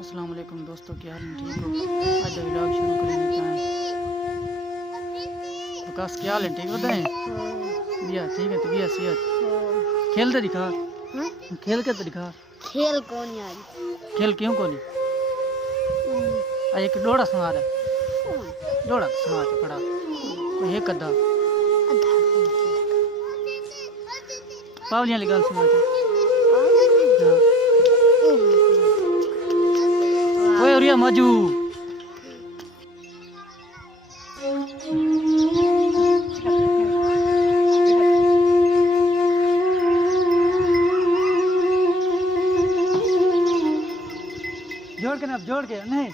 अस्सलाम वालेकुम दोस्तों, क्या हाल है? ठीक हो? आज व्लॉग शुरू करेंगे। क्या है विकास, क्या हाल है? ठीक बताएं भैया। ठीक है तो भैया सेहत खेल तो दिखा, खेल के तो दिखा। खेल कौन यार? खेल क्यों को नहीं? आज एक डोड़ा सुना रहा, डोड़ा तो सुना तो पड़ा कोई एक अद्धा पावलियां वाली गल सुना थे। ओए और मजू जोड़ के ना, जोड़ के नहीं